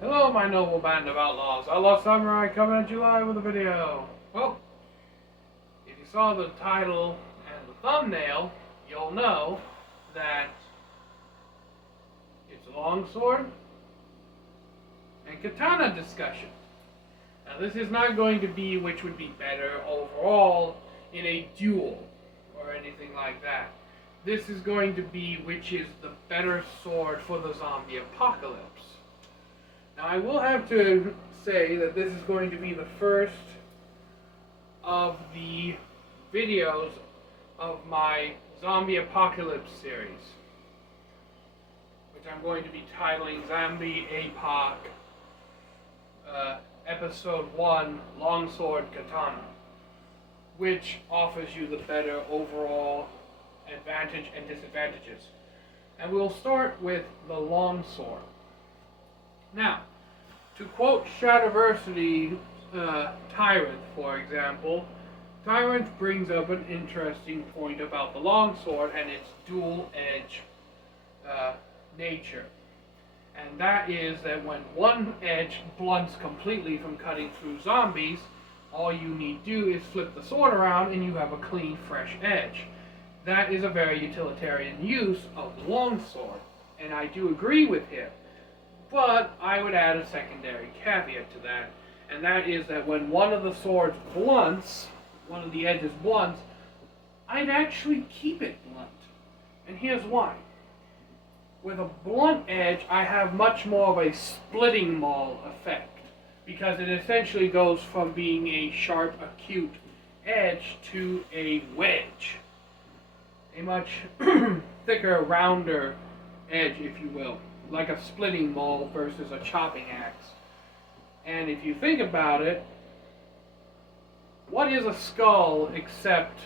Hello, my noble band of outlaws. Outlaw Samurai coming at you live with a video. Well, if you saw the title and the thumbnail, you'll know that it's a longsword and katana discussion. Now, this is not going to be which would be better overall in a duel or anything like that. This is going to be which is the better sword for the zombie apocalypse. Now, I will have to say that this is going to be the first of the videos of my zombie apocalypse series, which I'm going to be titling Zombie Apoc Episode 1, Longsword Katana, which offers you the better overall advantage and disadvantages. And we'll start with the longsword. Now, to quote Shadowversity Tyrant, for example, Tyrant brings up an interesting point about the longsword and its dual-edge nature. And that is that when one edge blunts completely from cutting through zombies, all you need to do is flip the sword around and you have a clean, fresh edge. That is a very utilitarian use of the longsword, and I do agree with him. But I would add a secondary caveat to that, and that is that when one of the swords blunts, one of the edges blunts, I'd actually keep it blunt. And here's why. With a blunt edge, I have much more of a splitting maul effect, because it essentially goes from being a sharp, acute edge to a wedge. A much thicker, rounder edge, if you will. Like a splitting maul versus a chopping axe. And if you think about it, what is a skull except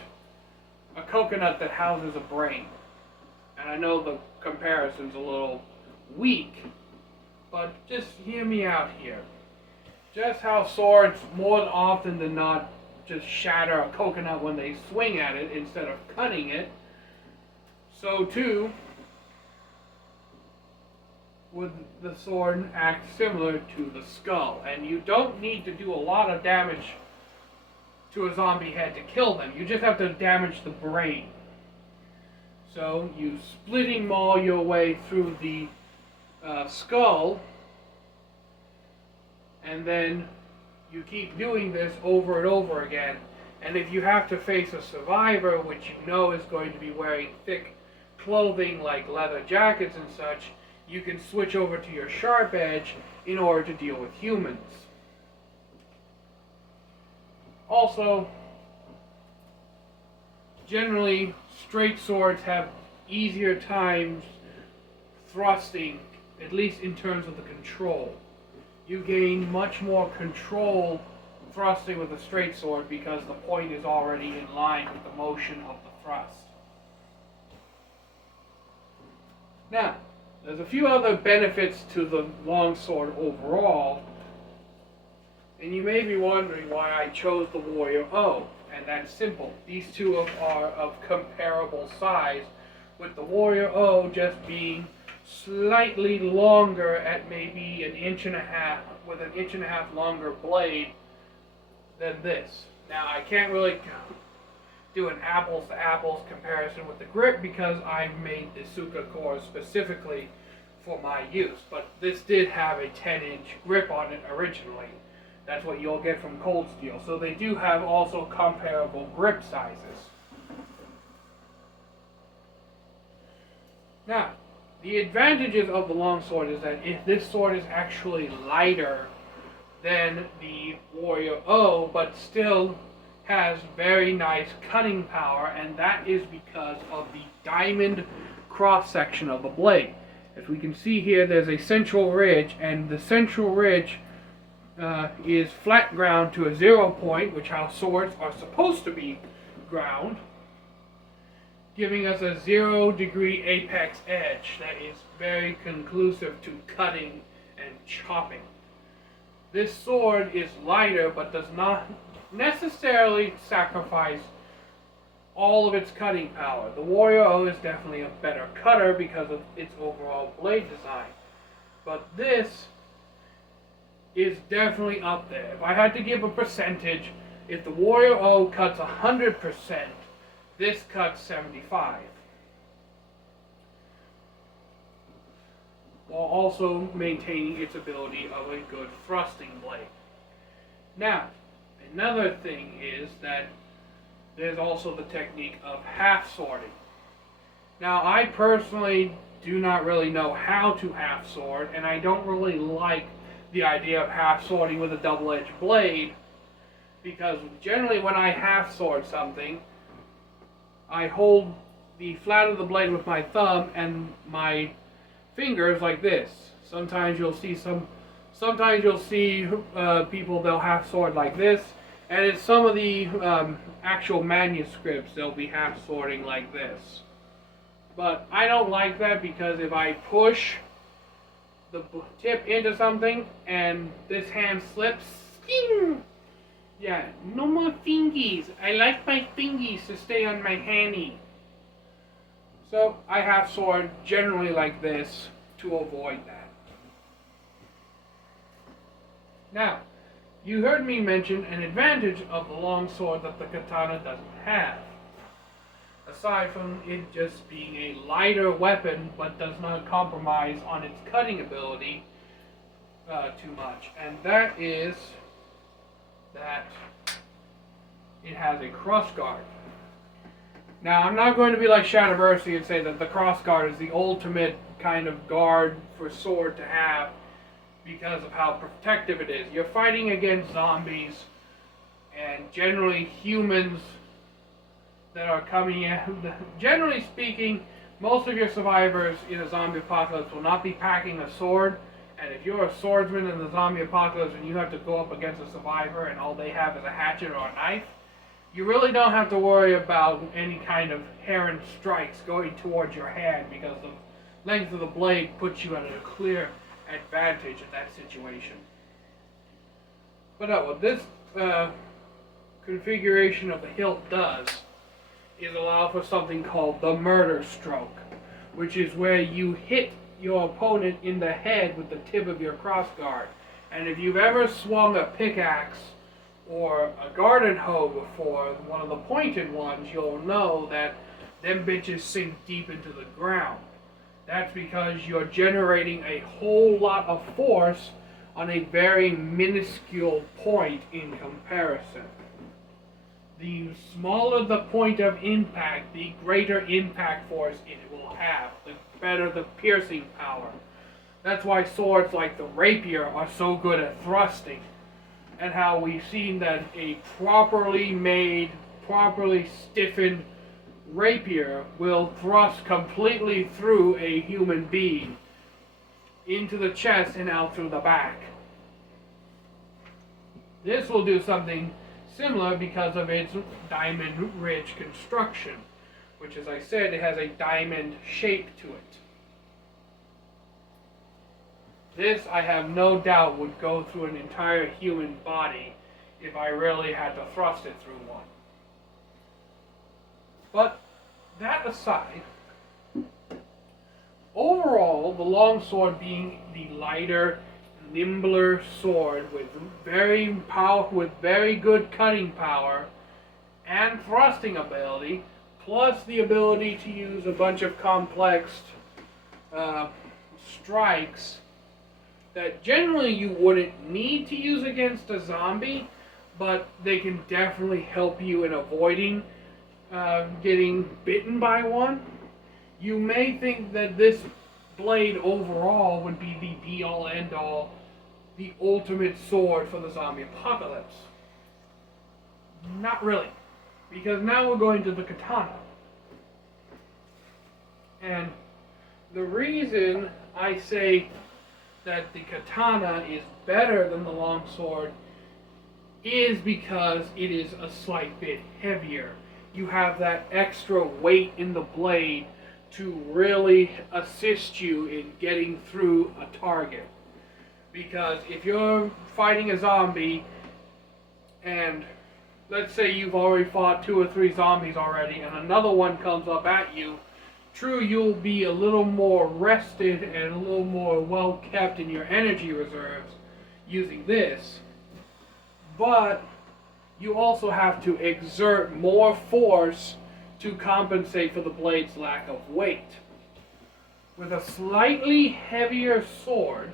a coconut that houses a brain? And I know the comparison's a little weak, but just hear me out here. Just how swords, more often than not, just shatter a coconut when they swing at it instead of cutting it, so too would the sword act similar to the skull. And you don't need to do a lot of damage to a zombie head to kill them. You just have to damage the brain. So you splitting maul your way through the skull, and then you keep doing this over and over again. And if you have to face a survivor, which you know is going to be wearing thick clothing like leather jackets and such, you can switch over to your sharp edge in order to deal with humans. Also, generally, straight swords have easier times thrusting, at least in terms of the control. You gain much more control thrusting with a straight sword because the point is already in line with the motion of the thrust. Now, there's a few other benefits to the longsword overall, and you may be wondering why I chose the Warrior O, and that's simple. These two are of comparable size, with the Warrior O just being slightly longer at maybe an inch and a half, with an inch and a half longer blade than this. Now, I can't really do an apples to apples comparison with the grip because I made the Suka core specifically for my use, but this did have a 10-inch grip on it originally. That's what you'll get from Cold Steel. So they do have also comparable grip sizes. Now, the advantages of the longsword is that if this sword is actually lighter than the Warrior O, but still has very nice cutting power, and that is because of the diamond cross-section of the blade. As we can see here, there's a central ridge, and the central ridge is flat ground to a 0 point, which how swords are supposed to be ground, giving us a 0-degree apex edge that is very conclusive to cutting and chopping. This sword is lighter, but does not necessarily sacrifice all of its cutting power. The Warrior O is definitely a better cutter because of its overall blade design. But this is definitely up there. If I had to give a percentage, if the Warrior O cuts 100%, this cuts 75. While also maintaining its ability of a good thrusting blade. Now, another thing is that there's also the technique of half swording. Now, I personally do not really know how to half sword, and I don't really like the idea of half swording with a double-edged blade, because generally when I half sword something, I hold the flat of the blade with my thumb and my fingers like this. Sometimes you'll see people, they'll half sword like this, and in some of the actual manuscripts they'll be half swording like this. But I don't like that, because if I push the tip into something and this hand slips, yeah, no more fingies. I like my fingies to stay on my handy. So I half sword generally like this to avoid that. Now, you heard me mention an advantage of the longsword that the katana doesn't have. Aside from it just being a lighter weapon, but does not compromise on its cutting ability too much. And that is that it has a crossguard. Now, I'm not going to be like Shadowversity and say that the crossguard is the ultimate kind of guard for sword to have because of how protective it is. You're fighting against zombies and generally humans that are coming in. Generally speaking, most of your survivors in a zombie apocalypse will not be packing a sword, and if you're a swordsman in the zombie apocalypse and you have to go up against a survivor and all they have is a hatchet or a knife, you really don't have to worry about any kind of errant strikes going towards your hand, because the length of the blade puts you at a clear advantage in that situation. But what this configuration of the hilt does is allow for something called the murder stroke, which is where you hit your opponent in the head with the tip of your crossguard. And if you've ever swung a pickaxe or a garden hoe before, one of the pointed ones, you'll know that them bitches sink deep into the ground. That's because you're generating a whole lot of force on a very minuscule point in comparison. The smaller the point of impact, the greater impact force it will have, the better the piercing power. That's why swords like the rapier are so good at thrusting, and how we've seen that a properly made, properly stiffened rapier will thrust completely through a human being, into the chest and out through the back. This will do something similar because of its diamond-rich construction, which, as I said, it has a diamond shape to it. This, I have no doubt, would go through an entire human body if I really had to thrust it through one. But that aside, overall, the longsword being the lighter, nimbler sword with very good cutting power and thrusting ability, plus the ability to use a bunch of complex strikes that generally you wouldn't need to use against a zombie, but they can definitely help you in avoiding getting bitten by one. You may think that this blade overall would be the be-all end-all, the ultimate sword for the zombie apocalypse. Not really, because now we're going to the katana. And the reason I say that the katana is better than the longsword is because it is a slight bit heavier. You have that extra weight in the blade to really assist you in getting through a target. Because if you're fighting a zombie, and let's say you've already fought 2 or 3 zombies already, and another one comes up at you, true, you'll be a little more rested and a little more well kept in your energy reserves. using this, but you also have to exert more force to compensate for the blade's lack of weight. With a slightly heavier sword,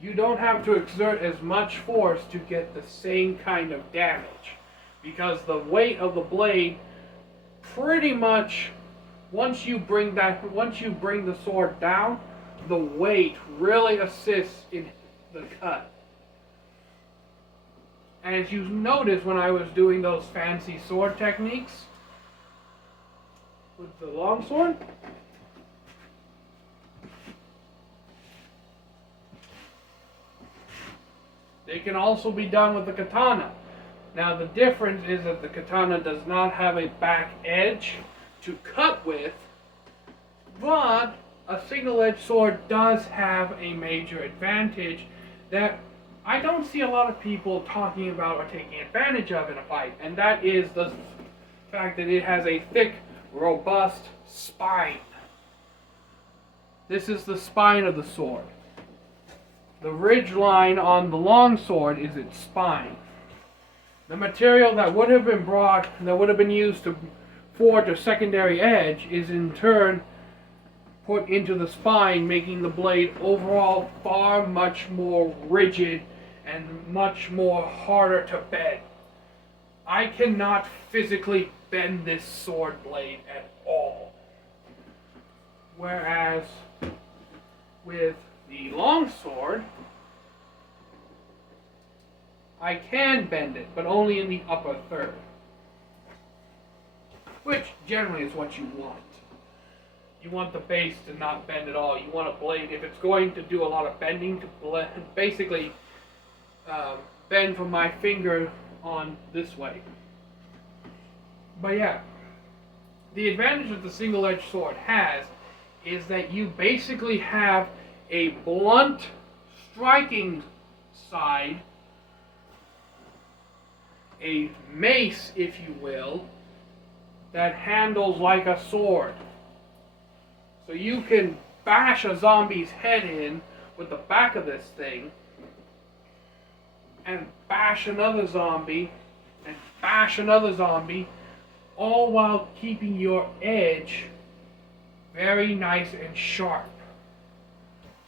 you don't have to exert as much force to get the same kind of damage, because the weight of the blade pretty much, once you bring the sword down, the weight really assists in the cut. As you noticed when I was doing those fancy sword techniques with the longsword, they can also be done with the katana. Now the difference is that the katana does not have a back edge to cut with, but a single-edged sword does have a major advantage that I don't see a lot of people talking about or taking advantage of in a fight, and that is the fact that it has a thick, robust spine. This is the spine of the sword. The ridge line on the long sword is its spine. The material that would have been used to forge a secondary edge is in turn put into the spine, making the blade overall far much more rigid and much more harder to bend. I cannot physically bend this sword blade at all. Whereas with the long sword, I can bend it, but only in the upper third, which generally is what you want. You want the base to not bend at all. You want a blade, if it's going to do a lot of bending, to basically bend from my finger on this way. But yeah, the advantage that the single-edged sword has is that you basically have a blunt striking side, a mace, if you will, that handles like a sword. So you can bash a zombie's head in with the back of this thing, and bash another zombie, and bash another zombie, all while keeping your edge very nice and sharp.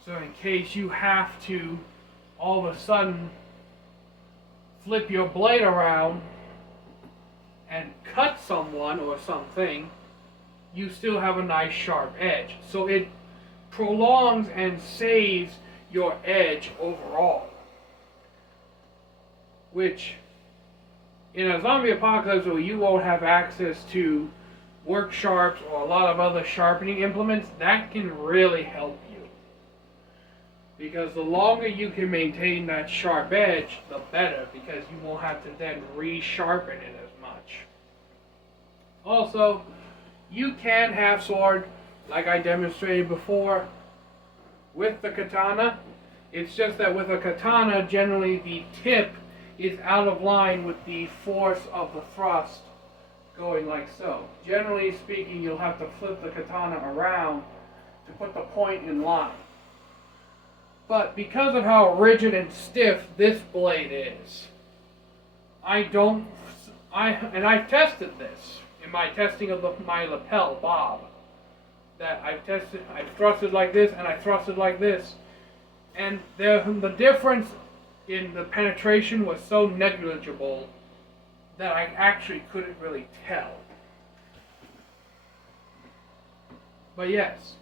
So in case you have to all of a sudden flip your blade around and cut someone or something, you still have a nice sharp edge. So it prolongs and saves your edge overall. Which, in a zombie apocalypse where you won't have access to work sharps or a lot of other sharpening implements, that can really help you. Because the longer you can maintain that sharp edge, the better, because you won't have to then re-sharpen it as much. Also, you can have sword, like I demonstrated before, with the katana. It's just that with a katana, generally the tip is out of line with the force of the thrust going like so. Generally speaking, you'll have to flip the katana around to put the point in line. But because of how rigid and stiff this blade is, I've tested this in my testing of my lapel bob. That I've thrusted like this and I thrusted like this, and the difference in the penetration was so negligible that I actually couldn't really tell. But yes,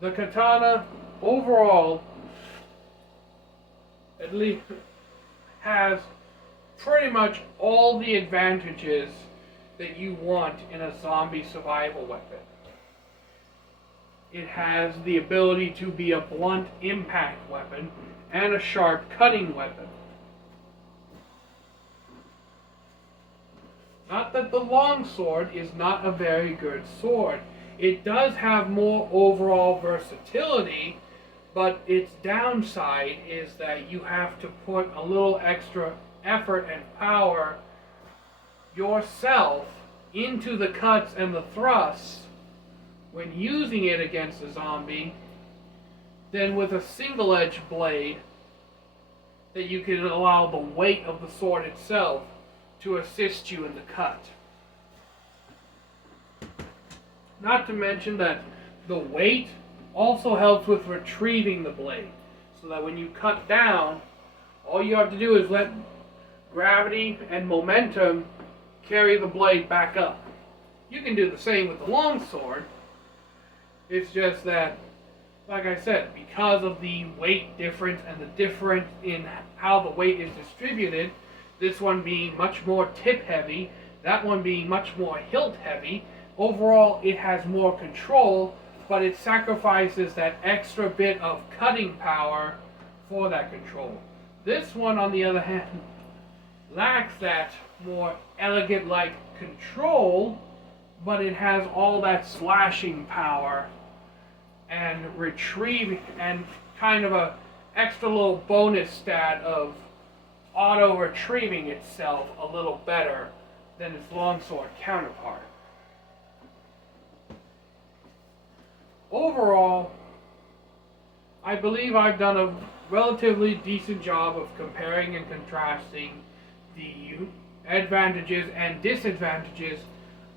the katana overall at least has pretty much all the advantages that you want in a zombie survival weapon. It has the ability to be a blunt impact weapon and a sharp cutting weapon. Not that the longsword is not a very good sword. It does have more overall versatility, but its downside is that you have to put a little extra effort and power yourself into the cuts and the thrusts when using it against a zombie than with a single-edged blade that you can allow the weight of the sword itself to assist you in the cut. Not to mention that the weight also helps with retrieving the blade, so that when you cut down, all you have to do is let gravity and momentum carry the blade back up. You can do the same with the longsword. It's just that, like I said, because of the weight difference and the difference in how the weight is distributed, this one being much more tip heavy, that one being much more hilt heavy, overall it has more control, but it sacrifices that extra bit of cutting power for that control. This one, on the other hand, lacks that more elegant-like control, but it has all that slashing power and retrieving and kind of a extra little bonus stat of auto retrieving itself a little better than its longsword counterpart. Overall, I believe I've done a relatively decent job of comparing and contrasting the advantages and disadvantages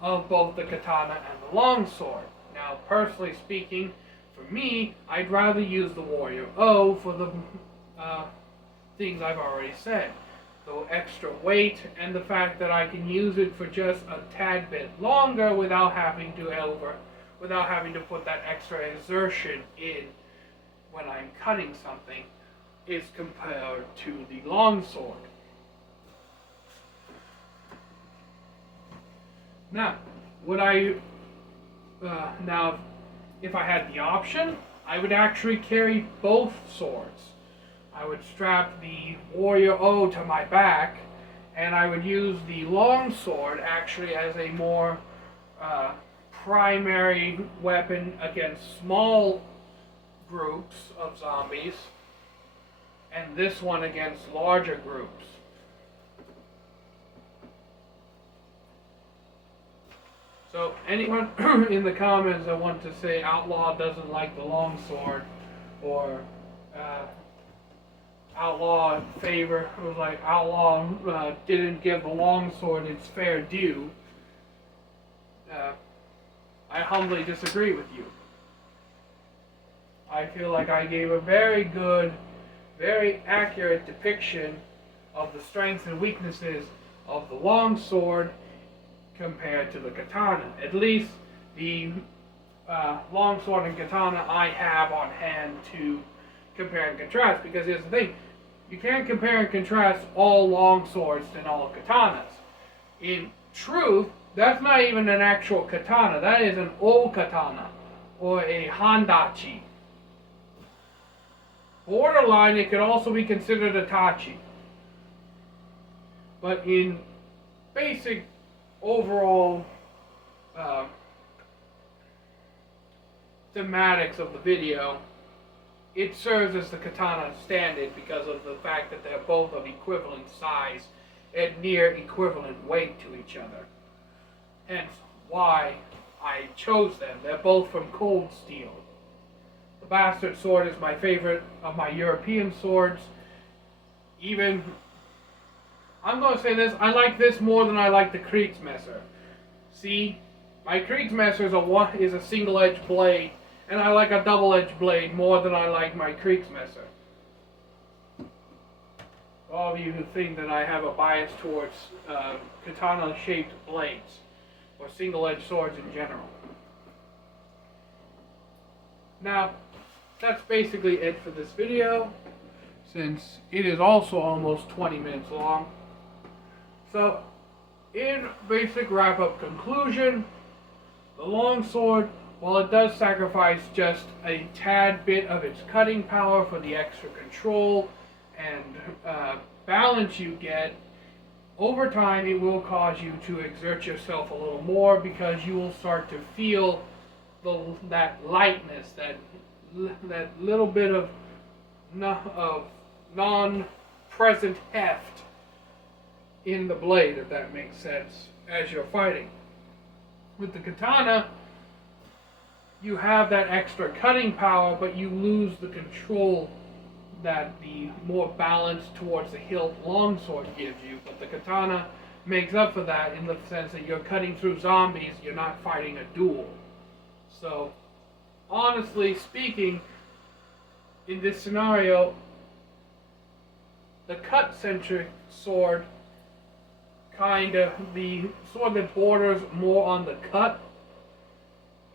of both the katana and the longsword. Now, personally speaking, for me, I'd rather use the Warrior O for the things I've already said. The extra weight and the fact that I can use it for just a tad bit longer without having to put that extra exertion in when I'm cutting something is compared to the longsword. Now, if I had the option, I would actually carry both swords. I would strap the Warrior O to my back, and I would use the longsword actually as a more primary weapon against small groups of zombies, and this one against larger groups. So anyone in the comments that want to say Outlaw doesn't like the longsword, or Outlaw didn't give the longsword its fair due, I humbly disagree with you. I feel like I gave a very good, very accurate depiction of the strengths and weaknesses of the longsword compared to the katana. At least the longsword and katana I have on hand to compare and contrast, because here's the thing, you can't compare and contrast all longswords and all katanas. In truth, that's not even an actual katana, that is an o katana, or a handachi. Borderline, it could also be considered a tachi. But in basic overall thematics of the video, it serves as the katana stand-in because of the fact that they're both of equivalent size and near equivalent weight to each other. Hence why I chose them. They're both from cold steel. The bastard sword is my favorite of my European swords. Even, I'm going to say this, I like this more than I like the Kriegsmesser. See, my Kriegsmesser is a single-edged blade, and I like a double-edged blade more than I like my Kriegsmesser. All of you who think that I have a bias towards katana-shaped blades, or single-edged swords in general. Now, that's basically it for this video, since it is also almost 20 minutes long. So, in basic wrap-up conclusion, the longsword, while it does sacrifice just a tad bit of its cutting power for the extra control and balance you get, over time it will cause you to exert yourself a little more, because you will start to feel that lightness, that little bit of non-present heft in the blade, if that makes sense, as you're fighting. With the katana, you have that extra cutting power, but you lose the control that the more balance towards the hilt longsword gives you, but the katana makes up for that in the sense that you're cutting through zombies, you're not fighting a duel. So, honestly speaking, in this scenario, the cut-centric sword, the sword that borders more on the cut,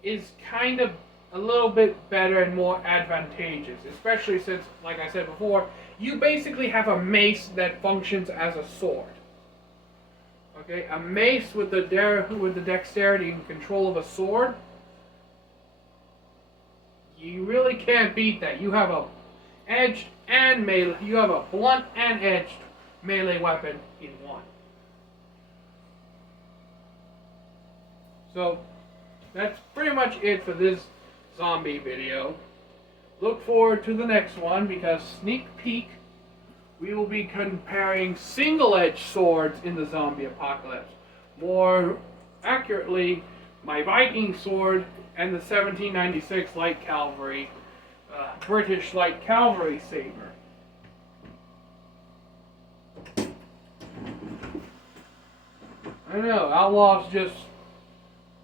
is kind of a little bit better and more advantageous, especially since, like I said before, you basically have a mace that functions as a sword. Okay, a mace with the dexterity and control of a sword, you really can't beat that. You have a edged and melee, you have a blunt and edged melee weapon in one. So that's pretty much it for this zombie video. Look forward to the next one, because sneak peek, we will be comparing single-edged swords in the zombie apocalypse. More accurately, my Viking sword and the 1796 Light Cavalry, British Light Cavalry saber. I know, Outlaw's just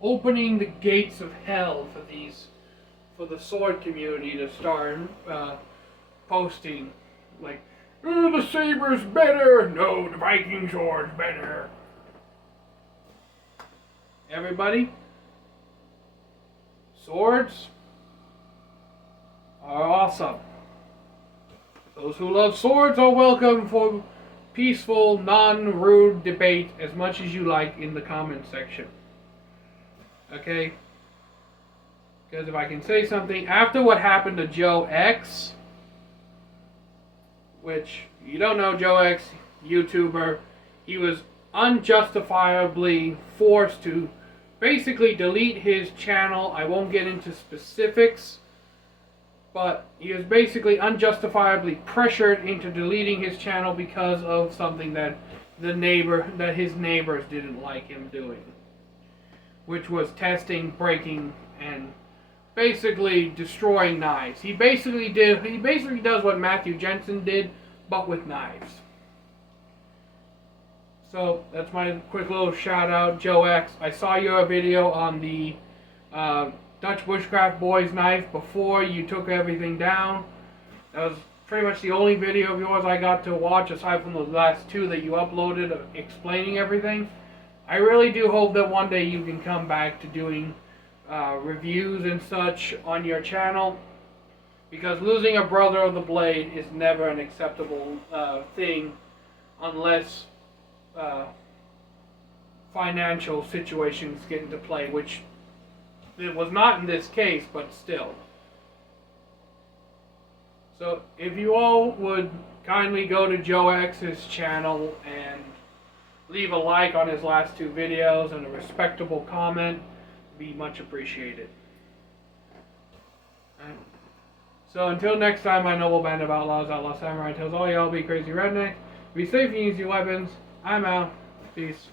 opening the gates of hell for the sword community to start posting, like, oh, the saber's better! No, the Viking sword's better! Everybody, swords are awesome. Those who love swords are welcome for peaceful, non-rude debate as much as you like in the comment section. Okay? Because if I can say something, after what happened to Joe X, which, you don't know Joe X, YouTuber, he was unjustifiably forced to basically delete his channel. I won't get into specifics, but he was basically unjustifiably pressured into deleting his channel because of something that his neighbors didn't like him doing, which was testing, breaking, and basically destroying knives. He basically does what Matthew Jensen did, but with knives. So that's my quick little shout out, Joe X. I saw your video on the Dutch Bushcraft Boys knife before you took everything down. That was pretty much the only video of yours I got to watch, aside from the last two that you uploaded explaining everything. I really do hope that one day you can come back to doing reviews and such on your channel, because losing a brother of the blade is never an acceptable thing unless financial situations get into play, which it was not in this case, but still. So if you all would kindly go to Joe X's channel and leave a like on his last two videos and a respectable comment, be much appreciated. Right. So until next time, my noble band of outlaws, Outlaw Samurai tells all y'all be crazy rednecks, be safe and use your weapons. I'm out. Peace.